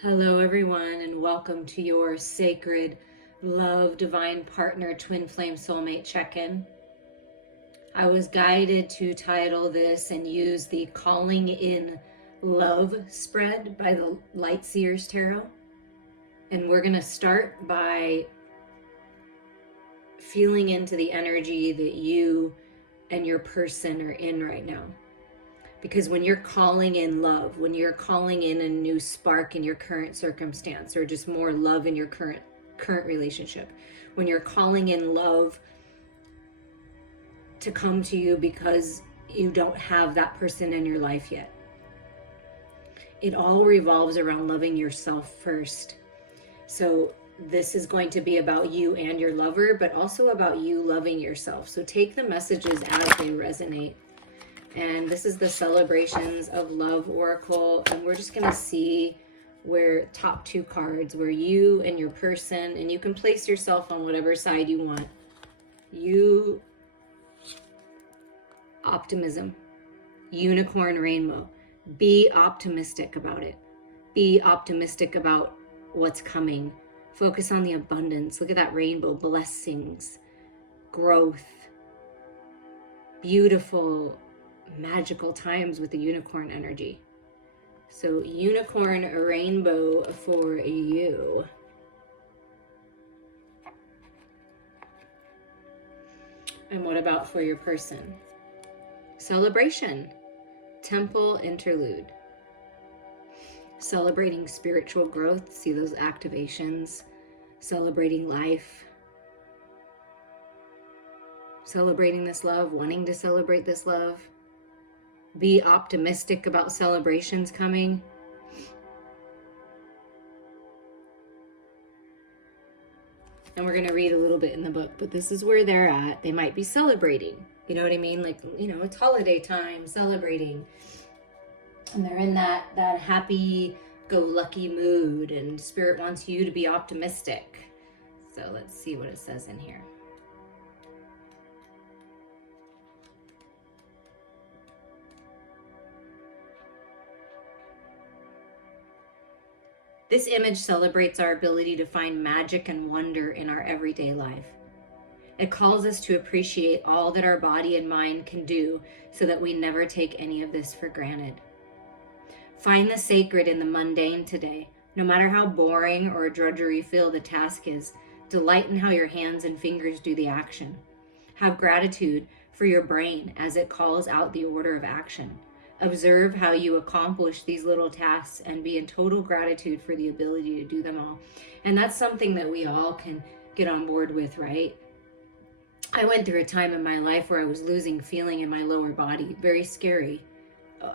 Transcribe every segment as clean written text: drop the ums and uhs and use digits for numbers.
Hello, everyone, and welcome to your sacred love, divine partner, twin flame soulmate check-in. I was guided to title this and use the Calling in Love spread by the Light Seers Tarot. And we're going to start by feeling into the energy that you and your person are in right now. Because when you're calling in love, when you're calling in a new spark in your current circumstance, or just more love in your current relationship, when you're calling in love to come to you because you don't have that person in your life yet, it all revolves around loving yourself first. So this is going to be about you and your lover, but also about you loving yourself. So take the messages as they resonate. And this is the Celebrations of Love Oracle, and we're just going to see where top two cards, where you and your person, and you can place yourself on whatever side you want. You, optimism, unicorn, rainbow. Be optimistic about it. Be optimistic about what's coming. Focus on the abundance. Look at that rainbow. Blessings, growth, beautiful, magical times with the unicorn energy. So unicorn, rainbow for you. And what about for your person? Celebration, temple interlude. Celebrating spiritual growth. See those activations. Celebrating life. Celebrating this love, wanting to celebrate this love. Be optimistic about celebrations coming. And we're going to read a little bit in the book, but this is where they're at. They might be celebrating. You know what I mean? Like, it's holiday time, celebrating. And they're in that happy-go-lucky mood, and Spirit wants you to be optimistic. So let's see what it says in here. This image celebrates our ability to find magic and wonder in our everyday life. It calls us to appreciate all that our body and mind can do so that we never take any of this for granted. Find the sacred in the mundane today. No matter how boring or drudgery-filled the task is, delight in how your hands and fingers do the action. Have gratitude for your brain as it calls out the order of action. Observe how you accomplish these little tasks and be in total gratitude for the ability to do them all. And that's something that we all can get on board with, right? I went through a time in my life where I was losing feeling in my lower body. Very scary.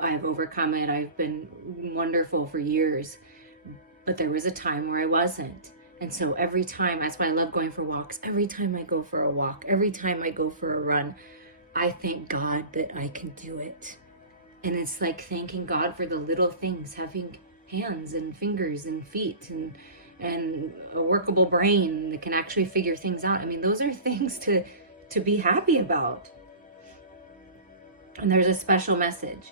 I've overcome it. I've been wonderful for years. But there was a time where I wasn't. And so every time, that's why I love going for walks. Every time I go for a walk, every time I go for a run, I thank God that I can do it. And it's like thanking God for the little things, having hands and fingers and feet and a workable brain that can actually figure things out. I mean, those are things to be happy about. And there's a special message.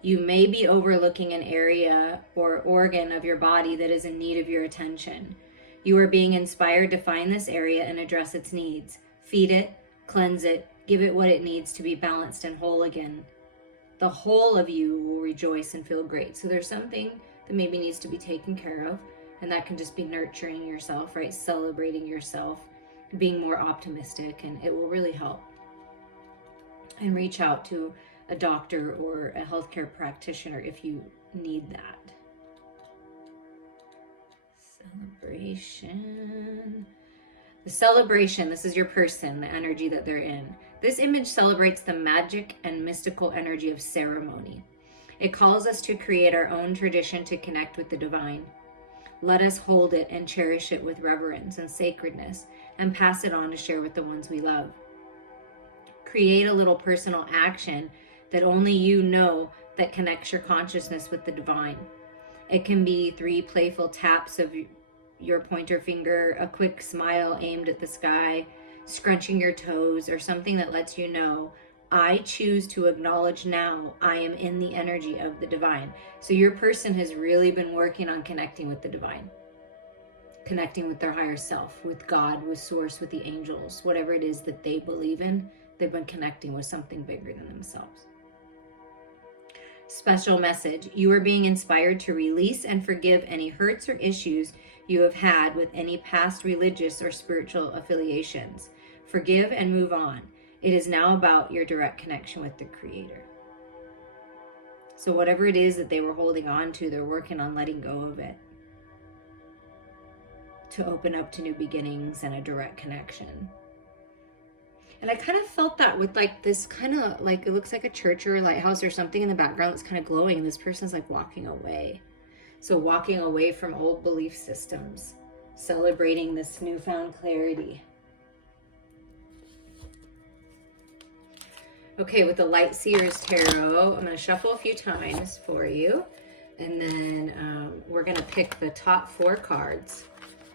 You may be overlooking an area or organ of your body that is in need of your attention. You are being inspired to find this area and address its needs. Feed it, cleanse it, give it what it needs to be balanced and whole again. The whole of you will rejoice and feel great. So there's something that maybe needs to be taken care of, and that can just be nurturing yourself, right? Celebrating yourself, being more optimistic, and it will really help. And reach out to a doctor or a healthcare practitioner if you need that. Celebration. The celebration, this is your person, the energy that they're in. This image celebrates the magic and mystical energy of ceremony. It calls us to create our own tradition to connect with the divine. Let us hold it and cherish it with reverence and sacredness and pass it on to share with the ones we love. Create a little personal action that only you know that connects your consciousness with the divine. It can be 3 playful taps of your pointer finger, a quick smile aimed at the sky, scrunching your toes, or something that lets you know, I choose to acknowledge now I am in the energy of the divine. So your person has really been working on connecting with the divine, connecting with their higher self, with God, with source, with the angels, whatever it is that they believe in. They've been connecting with something bigger than themselves. Special message. You are being inspired to release and forgive any hurts or issues you have had with any past religious or spiritual affiliations. Forgive and move on. It is now about your direct connection with the Creator. So whatever it is that they were holding on to, they're working on letting go of it to open up to new beginnings and a direct connection. And I kind of felt that with like this kind of like, it looks like a church or a lighthouse or something in the background that's kind of glowing, and this person's like walking away. So walking away from old belief systems, celebrating this newfound clarity. Okay, with the Light Seers Tarot, I'm going to shuffle a few times for you. And then we're going to pick the top 4 cards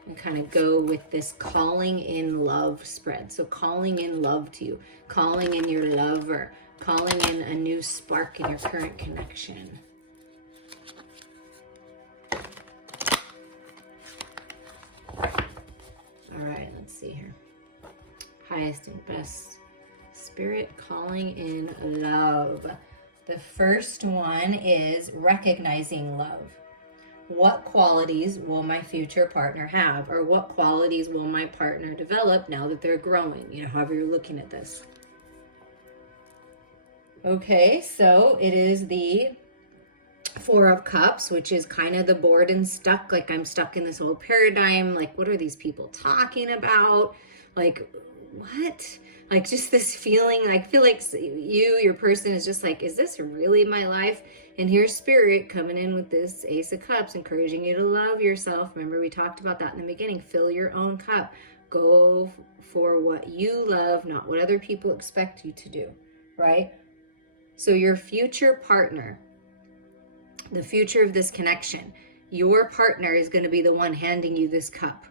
and kind of go with this calling in love spread. So calling in love to you, calling in your lover, calling in a new spark in your current connection. All right, let's see here. Highest and best. Spirit calling in love. The first one is recognizing love. What qualities will my future partner have? Or what qualities will my partner develop now that they're growing? You know, however you're looking at this. Okay, so it is the 4 of Cups, which is kind of the bored and stuck. Like, I'm stuck in this old paradigm. Like, what are these people talking about? Like, what? Like, just this feeling, I feel like your person is just like, is this really my life? And here's Spirit coming in with this Ace of Cups, encouraging you to love yourself. Remember, we talked about that in the beginning. Fill your own cup. Go for what you love, not what other people expect you to do, right? So your future partner, the future of this connection, your partner is going to be the one handing you this cup.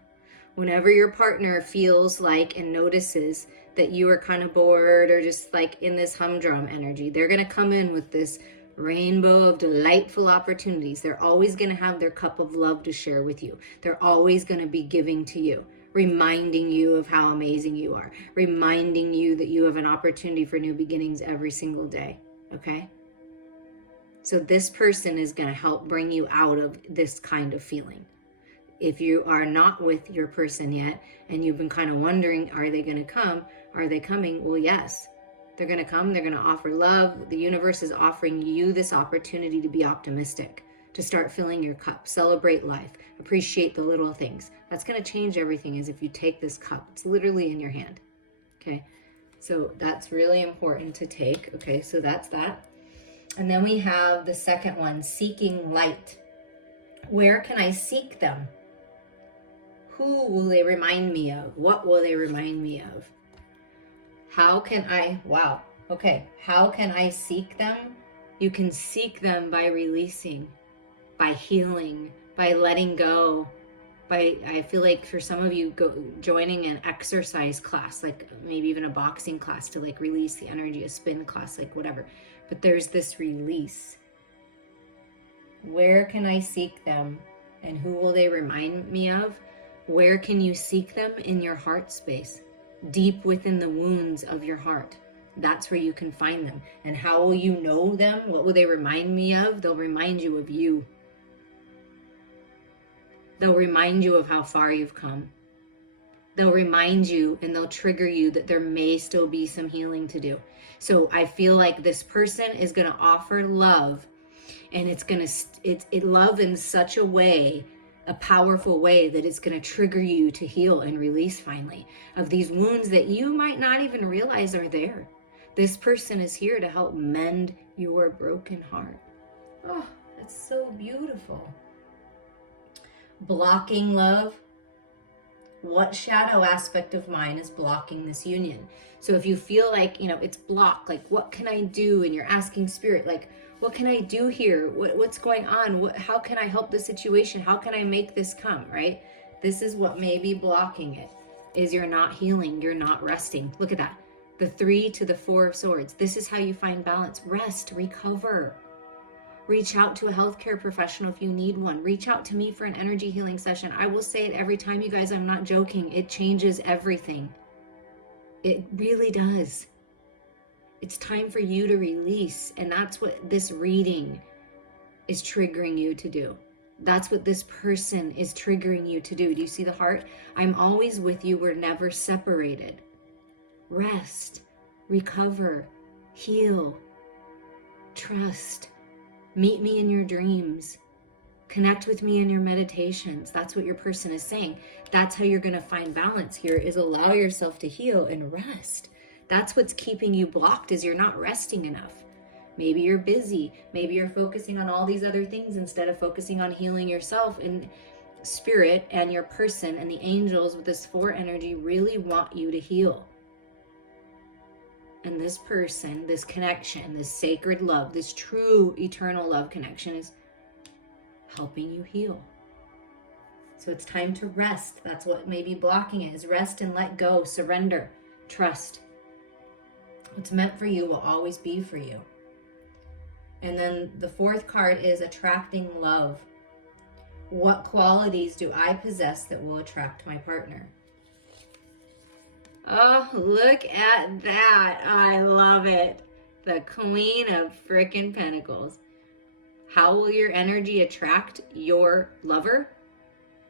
Whenever your partner feels like and notices that you are kind of bored or just like in this humdrum energy, they're going to come in with this rainbow of delightful opportunities. They're always going to have their cup of love to share with you. They're always going to be giving to you, reminding you of how amazing you are, reminding you that you have an opportunity for new beginnings every single day. Okay? So this person is going to help bring you out of this kind of feeling. If you are not with your person yet and you've been kind of wondering, are they going to come? Are they coming? Well, yes, they're going to come. They're going to offer love. The universe is offering you this opportunity to be optimistic, to start filling your cup, celebrate life, appreciate the little things. That's going to change everything as if you take this cup. It's literally in your hand. Okay, so that's really important to take. Okay, so that's that. And then we have the second one, seeking light. Where can I seek them? Who will they remind me of? What will they remind me of? How can I, how can I seek them? You can seek them by releasing, by healing, by letting go, I feel like for some of you, joining an exercise class, like maybe even a boxing class to like release the energy, a spin class, like whatever. But there's this release. Where can I seek them? And who will they remind me of? Where can you seek them? In your heart space, deep within the wounds of your heart. That's where you can find them. And how will you know them? What will they remind me of? They'll remind you of you. They'll remind you of how far you've come. They'll remind you and they'll trigger you that there may still be some healing to do. So I feel like this person is going to offer love, and it's love in such a way, a powerful way, that it's going to trigger you to heal and release finally of these wounds that you might not even realize are there. This person is here to help mend your broken heart. Oh, that's so beautiful. Blocking love. What shadow aspect of mine is blocking this union? So if you feel like, it's blocked, like, what can I do? And you're asking Spirit, like, what can I do here? What's going on? How can I help the situation? How can I make this come, right? This is what may be blocking it, is you're not healing. You're not resting. Look at that. The 3 to the 4 of Swords. This is how you find balance. Rest, recover. Reach out to a healthcare professional if you need one. Reach out to me for an energy healing session. I will say it every time, you guys. I'm not joking. It changes everything. It really does. It's time for you to release. And that's what this reading is triggering you to do. That's what this person is triggering you to do. Do you see the heart? I'm always with you. We're never separated. Rest, recover, heal, trust. Meet me in your dreams. Connect with me in your meditations. That's what your person is saying. That's how you're going to find balance here, is allow yourself to heal and rest. That's what's keeping you blocked, is you're not resting enough. Maybe you're busy. Maybe you're focusing on all these other things instead of focusing on healing yourself. And spirit and your person and the angels with this 4 energy really want you to heal. And this person, this connection, this sacred love, this true eternal love connection is helping you heal. So it's time to rest. That's what may be blocking it, is rest and let go, surrender, trust. What's meant for you will always be for you. And then the 4th card is attracting love. What qualities do I possess that will attract my partner? Oh, look at that. I love it. The Queen of frickin' Pentacles. How will your energy attract your lover?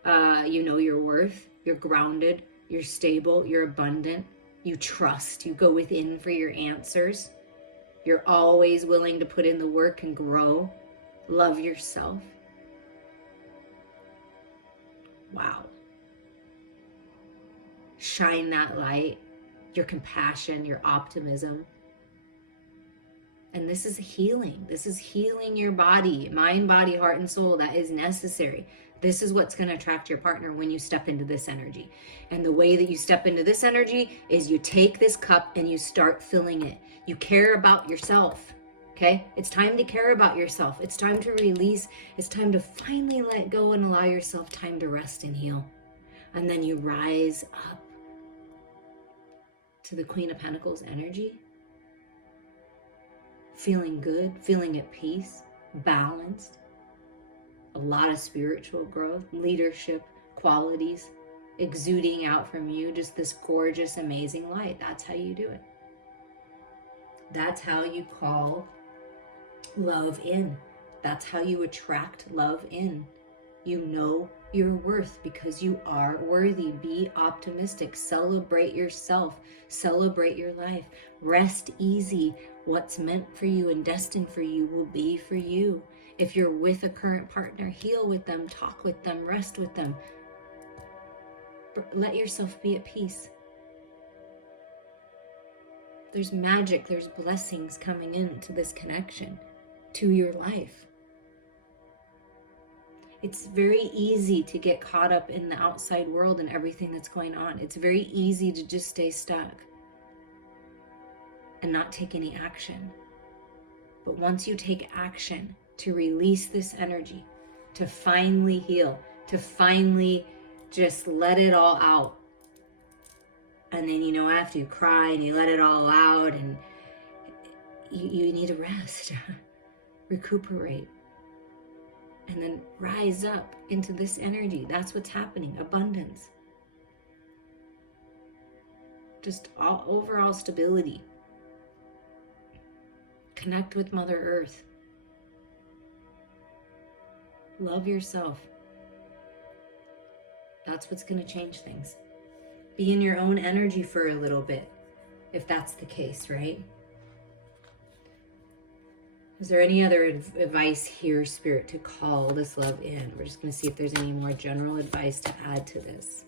You know your worth. You're grounded. You're stable. You're abundant. You trust. You go within for your answers. You're always willing to put in the work and grow. Love yourself. Wow. Shine that light, your compassion, your optimism. And this is healing. This is healing your body, mind, body, heart, and soul. That is necessary. This is what's going to attract your partner when you step into this energy. And the way that you step into this energy is you take this cup and you start filling it. You care about yourself. Okay? It's time to care about yourself. It's time to release. It's time to finally let go and allow yourself time to rest and heal. And then you rise up to the Queen of Pentacles energy. Feeling good, feeling at peace, balanced. A lot of spiritual growth, leadership qualities exuding out from you. Just this gorgeous, amazing light. That's how you do it. That's how you call love in. That's how you attract love in. You know your worth because you are worthy. Be optimistic. Celebrate yourself. Celebrate your life. Rest easy. What's meant for you and destined for you will be for you. If you're with a current partner, heal with them, talk with them, rest with them. Let yourself be at peace. There's magic, there's blessings coming into this connection to your life. It's very easy to get caught up in the outside world and everything that's going on. It's very easy to just stay stuck and not take any action. But once you take action to release this energy, to finally heal, to finally just let it all out, and then, after you cry and you let it all out and you need to rest, recuperate, and then rise up into this energy. That's what's happening. Abundance. Just overall stability. Connect with Mother Earth. Love yourself. That's what's going to change things. Be in your own energy for a little bit, if that's the case, right? Is there any other advice here, Spirit, to call this love in? We're just going to see if there's any more general advice to add to this.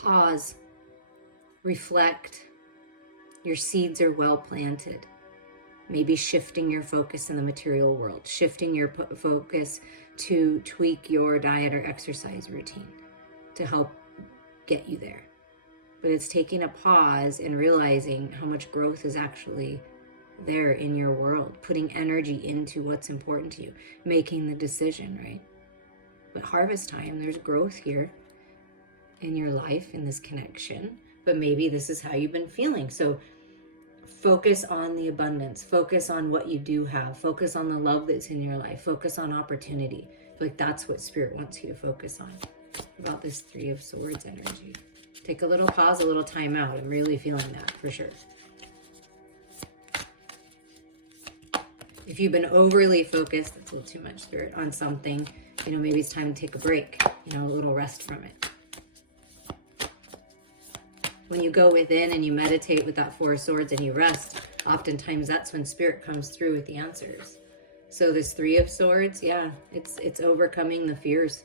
Pause. Reflect. Your seeds are well planted. Maybe shifting your focus in the material world, shifting your focus to tweak your diet or exercise routine to help get you there. But it's taking a pause and realizing how much growth is actually there in your world, putting energy into what's important to you, making the decision, right? But harvest time, there's growth here. in your life, in this connection, but maybe this is how you've been feeling. So focus on the abundance, focus on what you do have, focus on the love that's in your life, focus on opportunity. Like that's what Spirit wants you to focus on. About this Three of Swords energy. Take a little pause, a little time out. I'm really feeling that for sure. If you've been overly focused, that's a little too much, Spirit, on something, maybe it's time to take a break, a little rest from it. When you go within and you meditate with that Four of Swords and you rest, oftentimes that's when Spirit comes through with the answers. So this Three of Swords, yeah, it's overcoming the fears.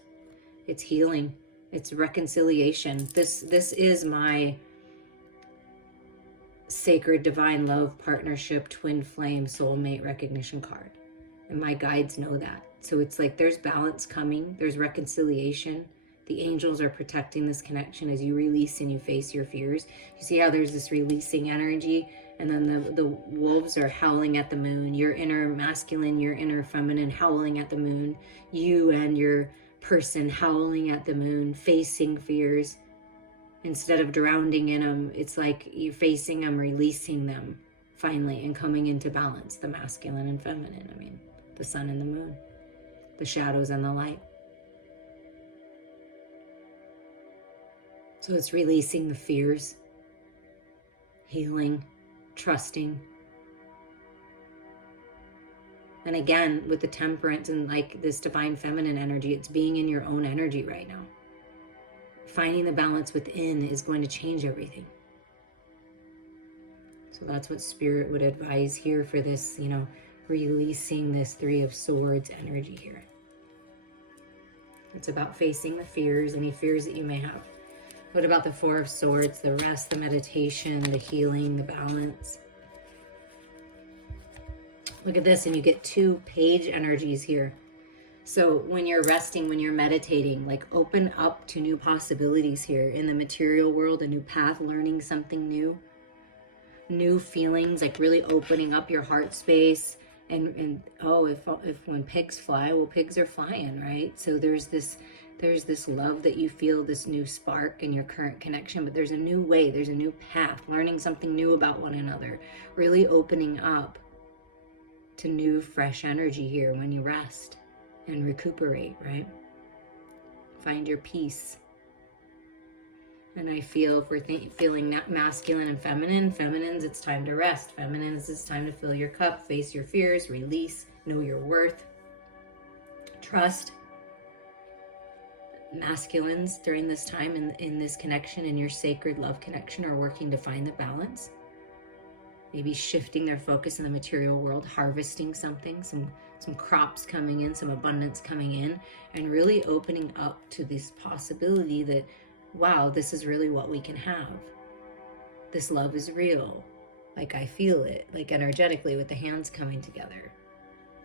It's healing. It's reconciliation. This is my sacred divine love partnership twin flame soulmate recognition card. And my guides know that. So it's like there's balance coming. There's reconciliation. The angels are protecting this connection as you release and you face your fears. You see how there's this releasing energy, and then the wolves are howling at the moon. Your inner masculine, your inner feminine howling at the moon. You and your person howling at the moon, facing fears. Instead of drowning in them, it's like you're facing them, releasing them finally, and coming into balance. The masculine and feminine, the sun and the moon, the shadows and the light. So it's releasing the fears, healing, trusting. And again, with the temperance and like this divine feminine energy, it's being in your own energy right now. Finding the balance within is going to change everything. So that's what Spirit would advise here for this, releasing this Three of Swords energy here. It's about facing the fears, any fears that you may have. What about the Four of Swords, the rest, the meditation, the healing, the balance? Look at this, and you get 2 page energies here. So when you're resting, when you're meditating, like open up to new possibilities here in the material world, a new path, learning something new feelings, like really opening up your heart space. And if when pigs fly, well, pigs are flying, right? So there's this love that you feel, this new spark in your current connection, but there's a new way, there's a new path, learning something new about one another, really opening up to new, fresh energy here when you rest and recuperate, right? Find your peace. And I feel if we're feeling that masculine and feminines, it's time to rest. Feminines, it's time to fill your cup, face your fears, release, know your worth, trust. Masculines during this time in this connection, in your sacred love connection, are working to find the balance. Maybe shifting their focus in the material world, harvesting something, some crops coming in, some abundance coming in, and really opening up to this possibility that, wow, this is really what we can have. This love is real. Like I feel it, like energetically with the hands coming together.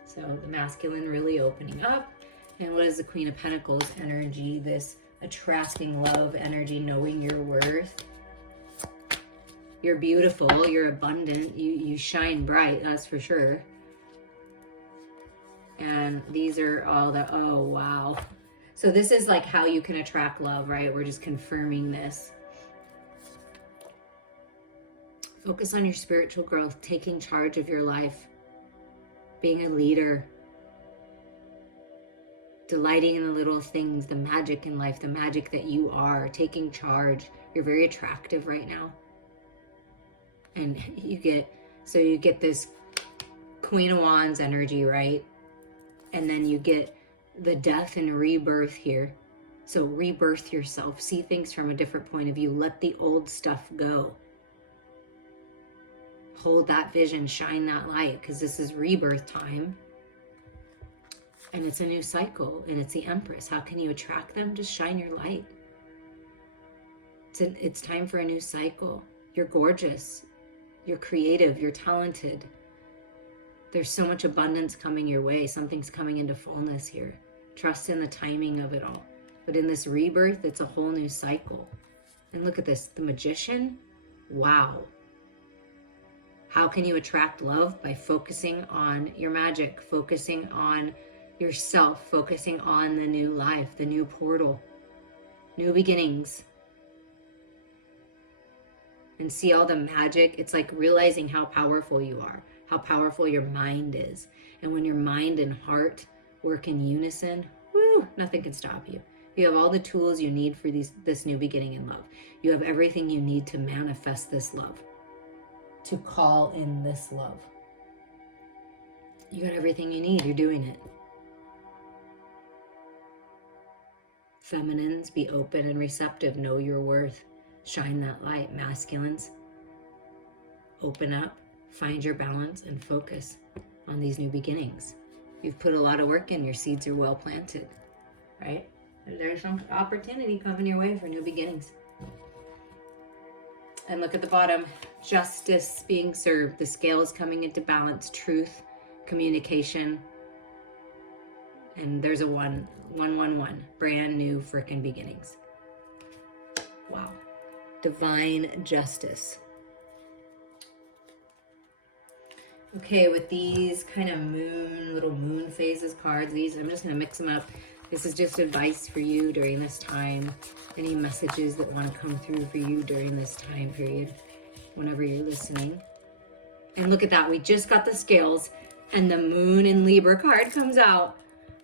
So the masculine really opening up. And what is the Queen of Pentacles energy? This attracting love energy, knowing your worth. You're beautiful, you're abundant, you shine bright, that's for sure. And these are all the, oh wow. So this is like how you can attract love, right? We're just confirming this. Focus on your spiritual growth, taking charge of your life, being a leader, delighting in the little things, the magic in life, the magic that you are, taking charge. You're very attractive right now. And you get this Queen of Wands energy, right? And then you get the death and rebirth here. So rebirth yourself, see things from a different point of view, let the old stuff go. Hold that vision, shine that light, because this is rebirth time. And it's a new cycle, and it's the Empress. How can you attract them? Just shine your light. It's time for a new cycle. You're gorgeous. You're creative. You're talented. There's so much abundance coming your way. Something's coming into fullness here. Trust in the timing of it all. But in this rebirth, it's a whole new cycle. And look at this. The Magician. Wow. How can you attract love? By focusing on your magic, focusing on yourself, focusing on the new life, the new portal, new beginnings, and see all the magic. It's like realizing how powerful you are, how powerful your mind is. And when your mind and heart work in unison, woo, nothing can stop you. You have all the tools you need for this new beginning in love. You have everything you need to manifest this love, to call in this love. You got everything you need. You're doing it. Feminines, be open and receptive. Know your worth. Shine that light. Masculines, open up, find your balance, and focus on these new beginnings. You've put a lot of work in. Your seeds are well planted, right? There's some opportunity coming your way for new beginnings. And look at the bottom. Justice being served. The scales coming into balance. Truth, communication. And there's a 111. Brand new frickin' beginnings. Wow. Divine justice. Okay, with these kind of little moon phases cards, I'm just going to mix them up. This is just advice for you during this time. Any messages that want to come through for you during this time period, whenever you're listening. And look at that. We just got the scales and the moon in Libra card comes out.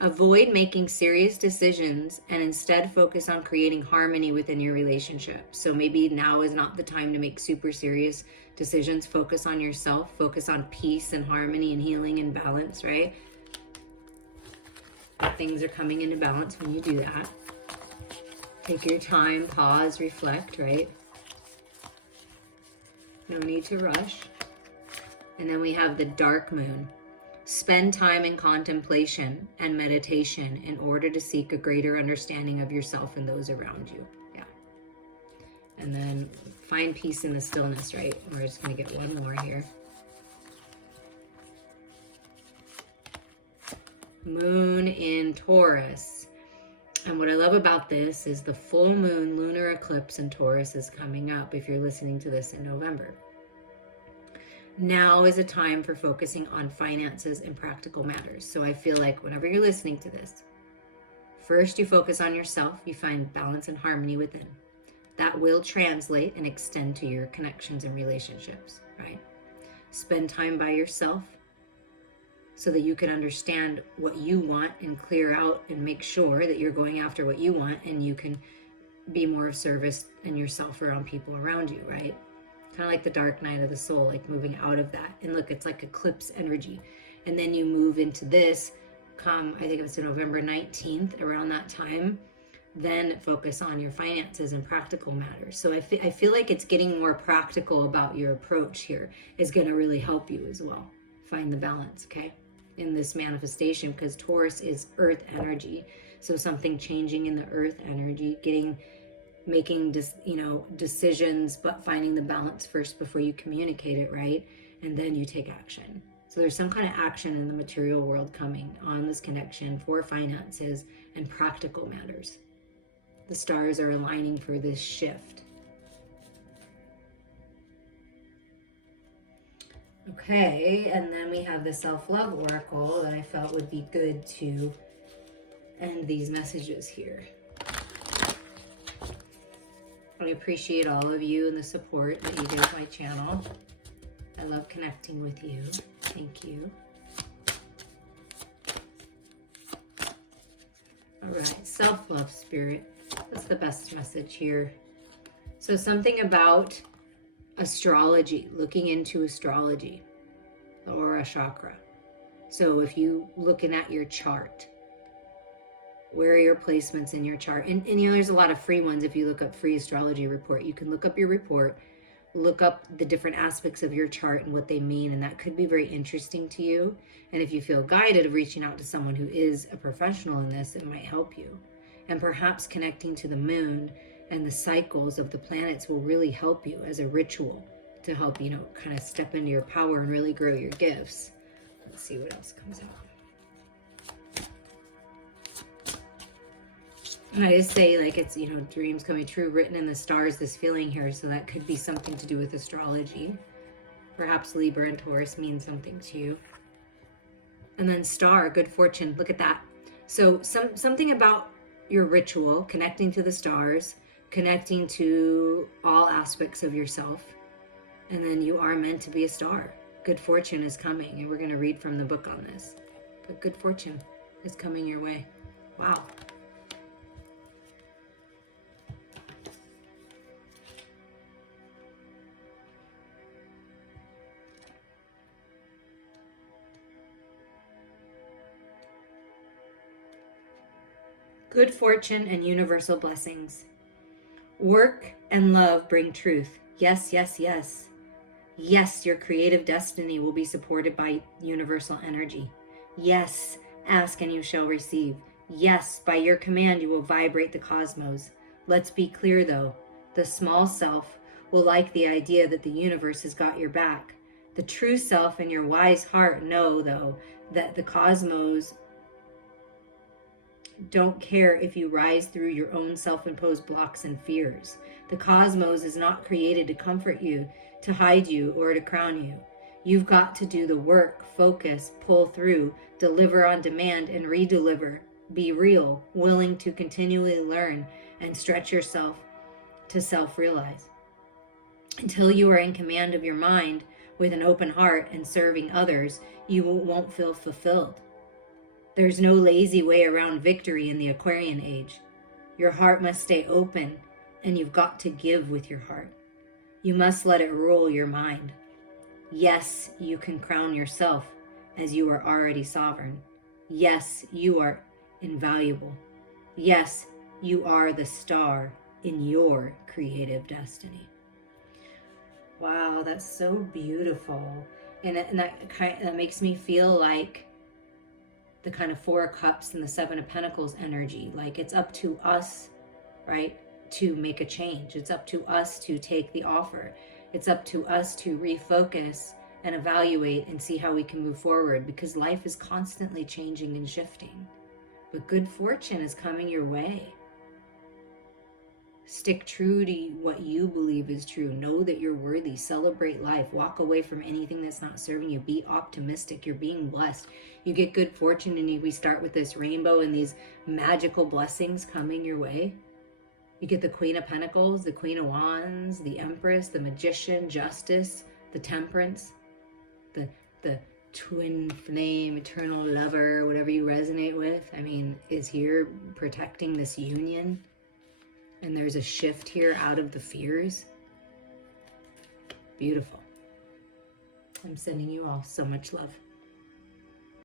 Avoid making serious decisions and instead focus on creating harmony within your relationship. So maybe now is not the time to make super serious decisions. Focus on yourself. Focus on peace and harmony and healing and balance, right? Things are coming into balance when you do that. Take your time, pause, reflect, right? No need to rush. And then we have the dark moon. Spend time in contemplation and meditation in order to seek a greater understanding of yourself and those around you. Yeah. And then find peace in the stillness, right? We're just going to get one more here. Moon in Taurus. And what I love about this is the full moon lunar eclipse in Taurus is coming up if you're listening to this in November. Now is a time for focusing on finances and practical matters. So I feel like whenever you're listening to this, first you focus on yourself, you find balance and harmony within. That will translate and extend to your connections and relationships, right? Spend time by yourself so that you can understand what you want and clear out and make sure that you're going after what you want and you can be more of service in yourself around people around you, right? Kind of like the dark night of the soul, like moving out of that. And look, it's like eclipse energy. And then you move into this, I think it was November 19th, around that time, then focus on your finances and practical matters. So I feel like it's getting more practical about your approach here is going to really help you as well. Find the balance, okay, in this manifestation, because Taurus is earth energy. So something changing in the earth energy, making decisions, but finding the balance first before you communicate it, right? And then you take action. So there's some kind of action in the material world coming on this connection for finances and practical matters. The stars are aligning for this shift. Okay, and then we have the self-love oracle that I felt would be good to end these messages here. I appreciate all of you and the support that you give my channel. I love connecting with you. Thank you. All right, self-love spirit. That's the best message here. So something about astrology, looking into astrology, the aura chakra. So if you looking at your chart, where are your placements in your chart? And there's a lot of free ones. If you look up free astrology report, you can look up your report, look up the different aspects of your chart and what they mean. And that could be very interesting to you. And if you feel guided of reaching out to someone who is a professional in this, it might help you. And perhaps connecting to the moon and the cycles of the planets will really help you as a ritual to help, kind of step into your power and really grow your gifts. Let's see what else comes out. And I just say, like, it's, dreams coming true, written in the stars, this feeling here. So that could be something to do with astrology. Perhaps Libra and Taurus mean something to you. And then star, good fortune. Look at that. So something about your ritual, connecting to the stars, connecting to all aspects of yourself, And then you are meant to be a star. Good fortune is coming, and we're going to read from the book on this. But good fortune is coming your way. Wow. Good fortune and universal blessings. Work and love bring truth. Yes, yes, yes. Yes, your creative destiny will be supported by universal energy. Yes, ask and you shall receive. Yes, by your command you will vibrate the cosmos. Let's be clear though, the small self will like the idea that the universe has got your back. The true self and your wise heart know though that the cosmos don't care if you rise through your own self-imposed blocks and fears. The cosmos is not created to comfort you, to hide you, or to crown you. You've got to do the work, focus, pull through, deliver on demand, and redeliver. Be real, willing to continually learn and stretch yourself to self-realize. Until you are in command of your mind with an open heart and serving others, you won't feel fulfilled. There's no lazy way around victory in the Aquarian age. Your heart must stay open, and you've got to give with your heart. You must let it rule your mind. Yes, you can crown yourself as you are already sovereign. Yes, you are invaluable. Yes, you are the star in your creative destiny. Wow, that's so beautiful. And that makes me feel like the kind of Four of Cups and the Seven of Pentacles energy. Like it's up to us, right, to make a change. It's up to us to take the offer. It's up to us to refocus and evaluate and see how we can move forward, because life is constantly changing and shifting. But good fortune is coming your way. Stick true to what you believe is true. Know that you're worthy. Celebrate life. Walk away from anything that's not serving you. Be optimistic. You're being blessed. You get good fortune, and we start with this rainbow and these magical blessings coming your way. You get the Queen of Pentacles, the Queen of Wands, the Empress, the Magician, Justice, the Temperance, the twin flame, eternal lover, whatever you resonate with, is here protecting this union. And there's a shift here out of the fears. Beautiful. I'm sending you all so much love.